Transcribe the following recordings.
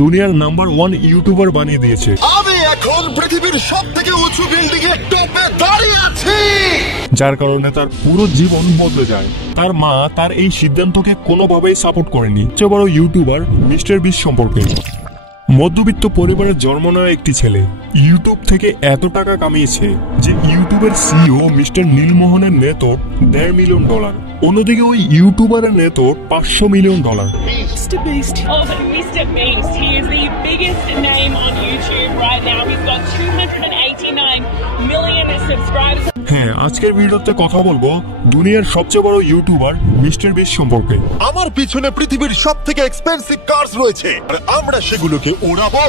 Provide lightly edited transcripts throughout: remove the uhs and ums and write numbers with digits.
দুনিয়ার number 1 YouTuber বানিয়ে দিয়েছে। আমি এখন পৃথিবীর সবথেকে উঁচু বিল্ডিং এর টপে দাঁড়িয়ে আছি, যার কারণে তার পুরো জীবন বদলে যায়। তার মা তার এই সিদ্ধান্তকে কোনোভাবেই সাপোর্ট করেনি। সবচেয়ে বড় ইউটিউবার মিস্টার বিস্ট সম্পর্কে। মধ্যবিত্ত পরিবারের জন্ম নেওয়া একটি ছেলে ইউটিউব থেকে এত টাকা কামিয়েছে যে ইউটিউবের সিইও মিস্টার নীলমোহনের নেতর $1.5 মিলিয়ন। অন্যদিকে ওই ইউটিউবারের নেতর $500 million. Mr. Beast. Oh, Mr. Beast. He is the biggest name on YouTube right now. He's got 289 million subscribers. হ্যাঁ, আজকের ভিডিওতে কথা বলবো দুনিয়ার সবচেয়ে বড় ইউটিউবার মিস্টার বিস্ট সম্পর্কে। আমার পিছনে পৃথিবীর সবথেকে এক্সপেন্সিভ কার্স রয়েছে, আর আমরা সেগুলোকে ওড়াবো,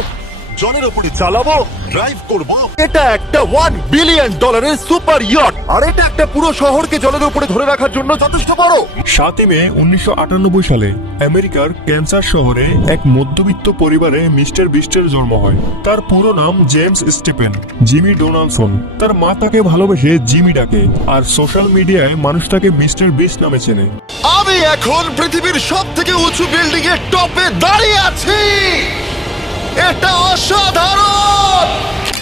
জলের উপরে চালাবো, ড্রাইভ করব। এটা একটা $1 বিলিয়ন সুপার ইয়ট, আর এটা একটা পুরো শহরকে জলের উপরে ধরে রাখার জন্য যথেষ্ট বড়। 7 মে 1998 সালে আমেরিকার ক্যান্সাস শহরে এক মধ্যবিত্ত পরিবারে মিস্টার বিস্টের জন্ম হয়। তার পুরো নাম জেমস স্টিফেন জিমি ডোনাল্ডসন। তার মা তাকে ভালোবেসে জিমি ডাকে, আর সোশ্যাল মিডিয়ায় মানুষ তাকে মিস্টার বিস্ট নামে চেনে। আমি এখন পৃথিবীর সবথেকে উঁচু বিল্ডিং এর টপে দাঁড়িয়ে আছি, এটা অসাধারণ।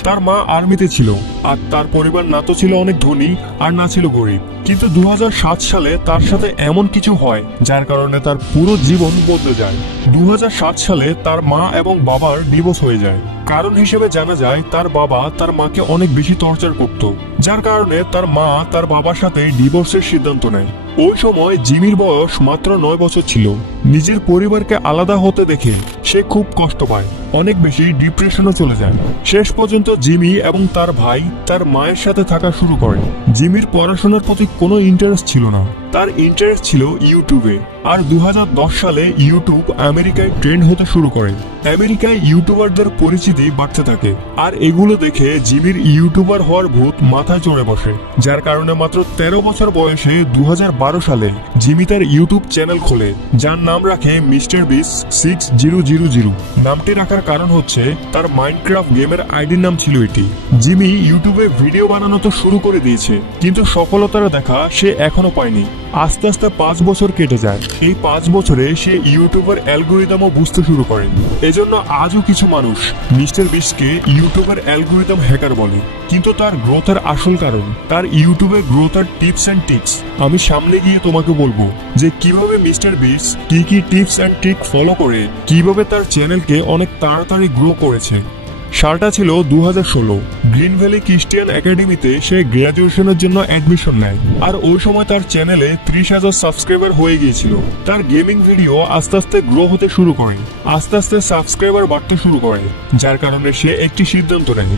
তার মা আর্মিতে ছিল, আর তার পরিবার না তো ছিল অনেক ধনী আর না ছিল গরিব। কিন্তু 2007 সালে তার সাথে এমন কিছু হয় যার কারণে তার পুরো জীবন বদলে যায়। 2007 সালে তার মা এবং বাবার ডিভোর্স হয়ে যায়। কারণ হিসেবে জানা যায় তার বাবা তার মাকে অনেক বেশি টর্চার করত, যার কারণে তার মা তার বাবার সাথে ডিভোর্সের সিদ্ধান্ত নেয়। ওই সময় জিমির বয়স মাত্র 9 বছর ছিল। নিজের পরিবারকে আলাদা হতে দেখে সে খুব কষ্ট পায়, অনেক বেশি ডিপ্রেশনে চলে যায়। শেষ পর্যন্ত জিমি এবং তার ভাই তার মায়ের সাথে থাকা শুরু করে। জিমির পড়াশোনার প্রতি কোনো ইন্টারেস্ট ছিল না, তার ইন্টারেস্ট ছিল ইউটিউবে। আর 2010 সালে ইউটিউব আমেরিকায় ট্রেন্ড হতে শুরু করে। আমেরিকায় ইউটিউবারদের পরিচিতি বাড়তে থাকে, আর এগুলো দেখে জিমির ইউটিউবার হওয়ার ভূত মাথায় চড়ে বসে। যার কারণে মাত্র 13 বছর বয়সে 2012 সালে জিমি তার ইউটিউব চ্যানেল খোলে, যার নাম রাখে মিস্টার বিস্ট 6000। নামটি রাখার কারণ হচ্ছে তার মাইনক্রাফট গেমের আইডির নাম ছিল এটি। জিমি ইউটিউবে ভিডিও বানানো তো শুরু করে দিয়েছে, কিন্তু সফলতার দেখা সে এখনো পায়নি। আস্তে আস্তে 5 বছর কেটে যায়। এই 5 বছরে সে ইউটিউবের অ্যালগোরিদমও বুঝতে শুরু করে। এজন্য আজও কিছু মানুষ মিস্টার বিস্টকে ইউটিউবের অ্যালগোরিদম হ্যাকার বলে। কিন্তু তার গ্রোথের আসল কারণ তার ইউটিউবে গ্রোথের টিপস এন্ড ট্রিক্স। আমি সামনে গিয়ে তোমাকে বলবো যে কিভাবে মিস্টার বিস্ট কি টিপস এন্ড ট্রিক ফলো করে কিভাবে তার চ্যানেলকে অনেক তাড়াতাড়ি গ্রো করেছে। সালটা ছিল 2016। গ্রিন ভ্যালি ক্রিশ্চিয়ান একাডেমিতে সে গ্রাজুয়েশনের জন্য অ্যাডমিশন নেয়, আর ওই সময় তার চ্যানেলে 30,000 সাবস্ক্রাইবার হয়ে গিয়েছিল। তার গেমিং ভিডিও আস্তে আস্তে গ্রো হতে শুরু করে, আস্তে আস্তে সাবস্ক্রাইবার বাড়তে শুরু করে, যার কারণে সে একটি সিদ্ধান্ত নেয়।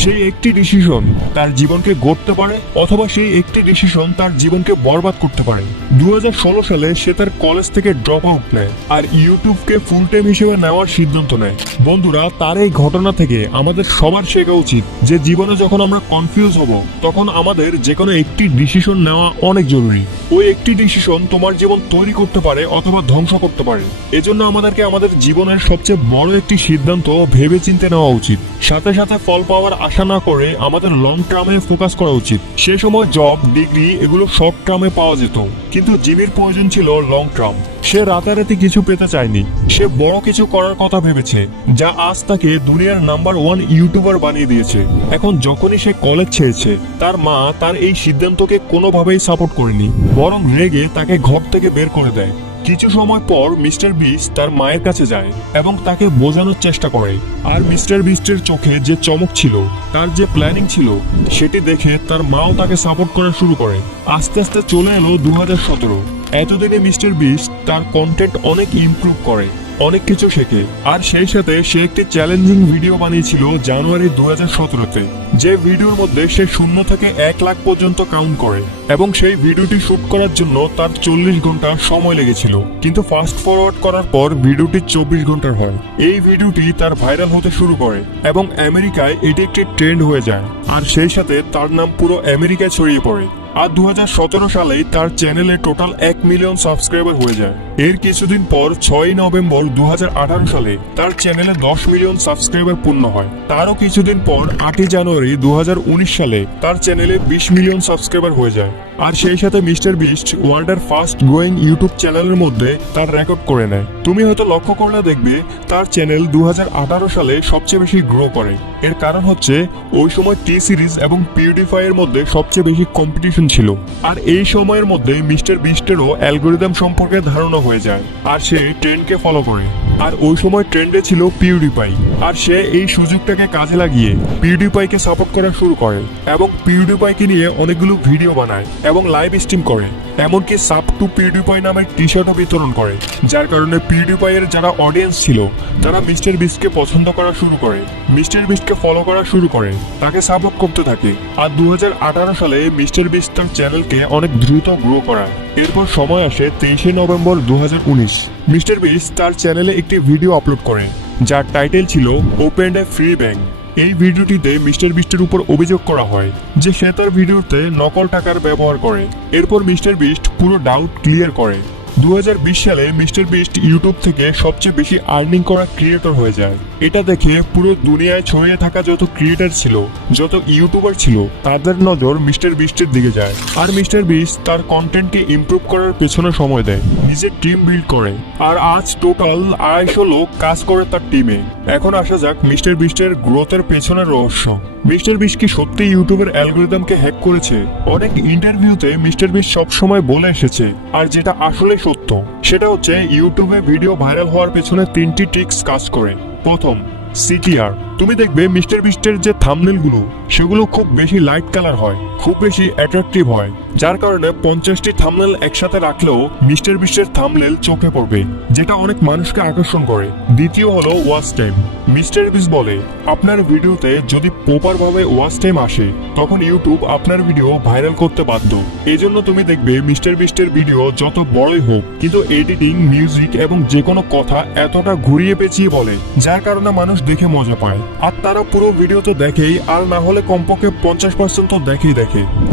সেই একটি ডিসিশন তার জীবনকে গড়তে পারে, অথবা সেই একটি ডিসিশন তার জীবনকে বরবাদ করতে পারে। 2016 সালে সে তার কলেজ থেকে ড্রপ আউট নেয়, আর ইউটিউবকে ফুল টাইম হিসেবে নেওয়ার সিদ্ধান্ত নেয়। বন্ধুরা, তার এই ঘটনা থেকে আমাদের সবার শেখা উচিত যে জীবনে যখন আমরা কনফিউজ হব তখন আমাদের যে কোনো একটি ডিসিশন নেওয়া অনেক জরুরি। ওই একটি ডিসিশন তোমার জীবন তৈরি করতে পারে অথবা ধ্বংস করতে পারে। এজন্য আমাদেরকে আমাদের জীবনের সবচেয়ে বড় একটি সিদ্ধান্ত ভেবে চিন্তে নেওয়া উচিত। সাথে সাথে ফল পাওয়ার আশা না করে আমাদের লং টার্মে ফোকাস করা উচিত। সে সময় জব, ডিগ্রি এগুলো শর্ট টার্মে পাওয়া যেত, কিন্তু জিমির প্রয়োজন ছিল লং টার্ম। সে রাতারাতি কিছু পেতে চায়নি, সে বড় কিছু করার কথা ভেবেছে, যা আজ তাকে দুনিয়ার নাম্বার 1 ইউটিউবার বানিয়ে দিয়েছে। এখন যখনই সে কলেজ ছেড়েছে, তার মা তার এই সিদ্ধান্তকে কোনোভাবেই সাপোর্ট করেনি, বরং রেগে তাকে ঘর থেকে বের করে দেয়। কিছু সময় পর মিস্টার বিস্ট তার মায়ের কাছে যায় এবং তাকে বোঝানোর চেষ্টা করে। আর মিস্টার বিস্টের চোখে যে চমক ছিল, তার যে প্ল্যানিং ছিল, সেটি দেখে তার মাও তাকে সাপোর্ট করা শুরু করে। আস্তে আস্তে চলে এলো 2017। এতদিনে মিস্টার বিস্ট তার কন্টেন্ট অনেক ইমপ্রুভ করে, অনেক কিছু শেখে। আর সেই সাথে সে একটি চ্যালেঞ্জিং ভিডিও বানিয়েছিল জানুয়ারি 2017-তে, যে ভিডিওর মধ্যে সে 0 থেকে 1 লাখ পর্যন্ত কাউন্ট করে, এবং সেই ভিডিওটি শুট করার জন্য তার 40 ঘন্টা সময় লেগেছিল। কিন্তু ফাস্ট ফরওয়ার্ড করার পর ভিডিওটি 24 ঘন্টার হয়। এই ভিডিওটি তার ভাইরাল হতে শুরু করে এবং আমেরিকায় এটি একটি ট্রেন্ড হয়ে যায়, আর সেই সাথে তার নাম পুরো আমেরিকায় ছড়িয়ে পড়ে। আর 2017 সালেই তার চ্যানেলে টোটাল 1 মিলিয়ন সাবস্ক্রাইবার হয়ে যায়। এর কিছুদিন পর 6 নভেম্বর 2018 সালে তার চ্যানেলে 10 মিলিয়ন সাবস্ক্রাইবার পূর্ণ হয়। তারও কিছুদিন পর 8 জানুয়ারি 2019 সালে তার চ্যানেলে 20 মিলিয়ন সাবস্ক্রাইবার হয়ে যায়। আর সেই সাথে মিস্টার বিস্ট ওয়ার্ল্ডের ফাস্ট গ্রোয়িং ইউটিউব চ্যানেলের মধ্যে তার রেকর্ড করে নেয়। তুমি হয়তো লক্ষ্য করলে দেখবে তার চ্যানেল 2018 সালে সবচেয়ে বেশি গ্রো করে। এর কারণ হচ্ছে ওই সময় টি সিরিজ এবং পিউডিফাই এর মধ্যে সবচেয়ে বেশি কম্পিটিশন ছিল। আর এই সময়ের মধ্যে মিস্টার বিস্টেরও অ্যালগোরিদম সম্পর্কে ধারণা হয়ে যায় আর সে ট্রেন্ডকে ফলো করে। আর ওই সময় ট্রেন্ডে ছিল পিউডিফাই, আর সে এই সুযোগটাকে কাজে লাগিয়ে পিউডিফাইকে সাপোর্ট করা শুরু করে এবং পিউডিফাইকে নিয়ে অনেকগুলো ভিডিও বানায় এবং লাইভ স্ট্রিম করে। এমনকি সাব টু পিউডিফাই নামের টি শার্টও বিতরণ করে, যার কারণে পিউডিফাই এর যারা অডিয়েন্স ছিল তারা মিস্টার বিস্টকে পছন্দ করা শুরু করে, মিস্টার বিস্টকে ফলো করা শুরু করে, তাকে সাপোর্ট করতে থাকে। আর 2018 সালে মিস্টার বিস্ট তার চ্যানেলকে অনেক দ্রুত গ্রো করায়। এরপর সময় আসে 23 নভেম্বর 2019। মিস্টার বিস্ট তার চ্যানেলে একটি ভিডিও আপলোড করে যার টাইটেল ছিল ওপেন এ ফ্রি ব্যাংক। এই ভিডিওটিতে মিস্টার বিস্টের উপর অভিযোগ করা হয় যে সে তার ভিডিওতে নকল টাকার ব্যবহার করে। এরপর মিস্টার বিস্ট পুরো ডাউট ক্লিয়ার করে। 2020 সালে মিস্টার বিস্ট ইউটিউব থেকে সবচেয়ে বেশি আর্নিং করা ক্রিয়েটর হয়ে যায়। এটা দেখে পুরো দুনিয়ায় ছড়িয়ে থাকা যত ক্রিয়েটর ছিল, যত ইউটিউবার ছিল, তাদের নজর মিস্টার বিস্টের দিকে যায়। আর মিস্টার বিস্ট তার কন্টেন্টকে ইমপ্রুভ করার পেছনে সময় দেয়, নিজের টিম বিল্ড করে। আর আজ টোটাল 250 লোক কাজ করে তার টিমে। এখন আসা যাক মিস্টার বিস্টের গ্রোথের পেছনের রহস্য। মিস্টার বিস্ট কি সত্যি ইউটিউবের অ্যালগরিদমকে হ্যাক করেছে? অনেক ইন্টারভিউতে মিস্টার বিস্ট সবসময় বলে এসেছে, আর যেটা আসলে সত্য সেটা হচ্ছে ইউটিউবে ভিডিও ভাইরাল হওয়ার পেছনে 3টি ট্রিক্স কাজ করে। প্রথম, সিটিআর। তুমি দেখবে মিস্টার বিস্টের যে থাম্বনেল গুলো সেগুলো খুব বেশি লাইট কালার হয়, খুব বেশি অ্যাট্রাকটিভ হয়, যার কারণে 50টি থাম্বনেল একসাথে রাখলেও মিস্টার বিস্টের থাম্বনেল চোখে পড়বে, যেটা অনেক মানুষকে আকর্ষণ করে। দ্বিতীয় হলো ওয়াচ টাইম। মিস্টার বিস্ট বলে আপনার ভিডিওতে যদি প্রপার ভাবে ওয়াচ টাইম আসে তখন ইউটিউব আপনার ভিডিও ভাইরাল করতে বাধ্য। এজন্য তুমি দেখবে মিস্টার বিস্টের ভিডিও যত বড়ই হোক কিন্তু এডিটিং, মিউজিক এবং যে কোনো কথা এতটা ঘুরিয়ে পেঁচিয়ে বলে, যার কারণে মানুষ দেখে মজা পায়। আর তারা পুরো ভিডিও তো দেখেই, আর না হলে কমপক্ষে 50% তো দেখে,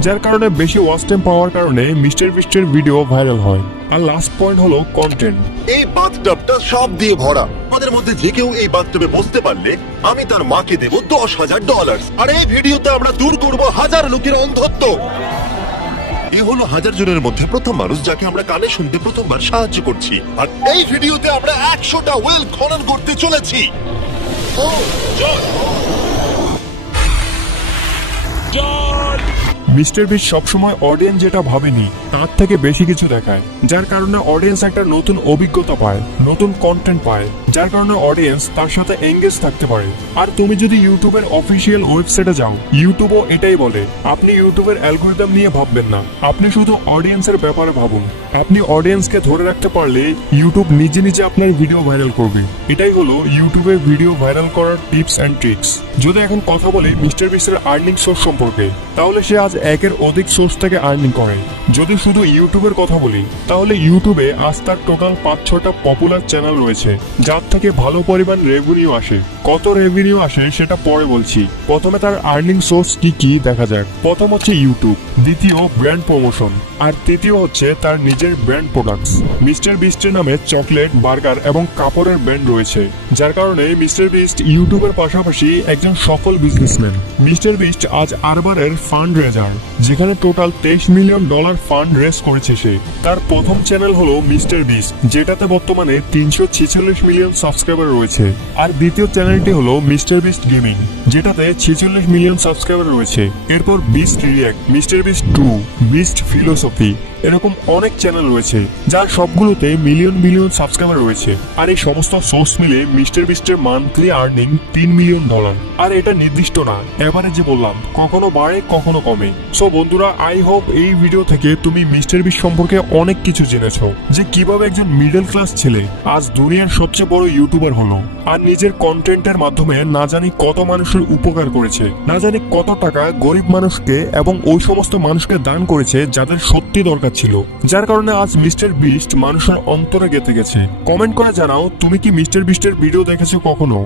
যার কারণে বেশি ওয়াচ টাইম পাওয়ার কারণে মিস্টার বিস্টের ভিডিও ভাইরাল হয়। আর লাস্ট পয়েন্ট হলো কন্টেন্ট। এই বাথটাবটা সব দিয়ে ভরা। আমাদের মধ্যে যে কেউ এই বাথটাবে বসতে পারলে আমি তার মাকে দেব $10,000। আর এই ভিডিওতে আমরা দূর করব 1000 লোকের অন্ধত্ব। এ হলো 1000 জনের মধ্যে প্রথম মানুষ যাকে আমরা কানে শুনতে প্রথমবার সাহায্য করছি। আর এই ভিডিওতে আমরা 100টা ওয়েল খনন করতে চলেছি। মিস্টার বিস্ট সবসময় অডিয়েন্স যেটা ভাবেনি তার থেকে বেশি কিছু দেখায়, যার কারণে অডিয়েন্স একটা নতুন অভিজ্ঞতা পায়, নতুন কন্টেন্ট পায়, যার কারণে অডিয়েন্স তার সাথে এঙ্গেজ থাকতে পারে। আর তুমি যদি ইউটিউবের অফিসিয়াল ওয়েবসাইটে যাও, ইউটিউবও এটাই বলে আপনি ইউটিউবের অ্যালগরিদম নিয়ে ভাববেন না, আপনি শুধু অডিয়েন্সের ব্যাপারে ভাবুন। আপনি অডিয়েন্সকে ধরে রাখতে পারলে ইউটিউব নিজে নিজে আপনার ভিডিও ভাইরাল করবে। এটাই হলো ইউটিউবে ভিডিও ভাইরাল করার টিপস এন্ড ট্রিক্স। যদি এখন কথা বলি মিস্টার বিস্টের আর্নিং সোর্স সম্পর্কে, তাহলে সে আজ 1-এর অধিক সোর্স থেকে আর্নিং করে। যদি শুধু ইউটিউবের কথা বলি তাহলে ইউটিউবে আজ তার টোটাল 5-6টা পপুলার চ্যানেল রয়েছে যার থেকে ভালো পরিমাণ রেভিনিউ আসে। কত রেভিনিউ আসে সেটা পরে বলছি, প্রথমে তার আর্নিং সোর্স কি কি দেখা যাক। প্রথম হচ্ছে ইউটিউব, দ্বিতীয় ব্র্যান্ড প্রমোশন, আর তৃতীয় হচ্ছে তার নিজের ব্র্যান্ড প্রোডাক্টস। মিস্টার বিস্টের নামে চকলেট, বার্গার এবং কাপড়ের ব্র্যান্ড রয়েছে, যার কারণে মিস্টার বিস্ট ইউটিউবের পাশাপাশি একজন সফল বিজনেসম্যান। মিস্টার বিস্ট আজ আরবারের ফান্ড রেজার, যেখানে টোটাল $23 মিলিয়ন ফান্ড রেজ করেছে সে। তার প্রথম চ্যানেল হলো মিস্টার বিস্ট, যেটাতে বর্তমানে 346 মিলিয়ন সাবস্ক্রাইবার রয়েছে। আর দ্বিতীয় চ্যানেলটি হলো মিস্টার বিস্ট গেমিং, যেটাতে 46 মিলিয়ন সাবস্ক্রাইবার রয়েছে। এরপর beast react, mister beast 2, beast philosophy, এরকম অনেক চ্যানেল রয়েছে যার সবগুলোতে মিলিয়ন সাবস্ক্রাইবার রয়েছে। আর এই সমস্ত সোর্স মিলে মিস্টার বিস্টের মান্থলি আর্নিং $3 মিলিয়ন। আর এটা নির্দিষ্ট না, এভারেজে বললাম, কখনো বাড়ে কখনো কমে। সো বন্ধুরা, আই হোপ এই ভিডিও থেকে তুমি মিস্টার বিস্ট সম্পর্কে অনেক কিছু জেনেছো, যে কিভাবে একজন মিডল ক্লাস ছেলে আজ দুনিয়ার সবচেয়ে বড় ইউটিউবার হলো, আর নিজের কন্টেন্টের মাধ্যমে না জানি কত মানুষের উপকার করেছে, না জানি কত টাকা গরিব মানুষকে এবং ওই সমস্ত মানুষকে দান করেছে যাদের সত্যি দরকার ছিল, যার কারণে আজ মিস্টার বিস্ট মানুষের অন্তরে গেঁথে গেছে। কমেন্ট করে জানাও তুমি কি মিস্টার বিস্টের ভিডিও দেখেছো কখনো।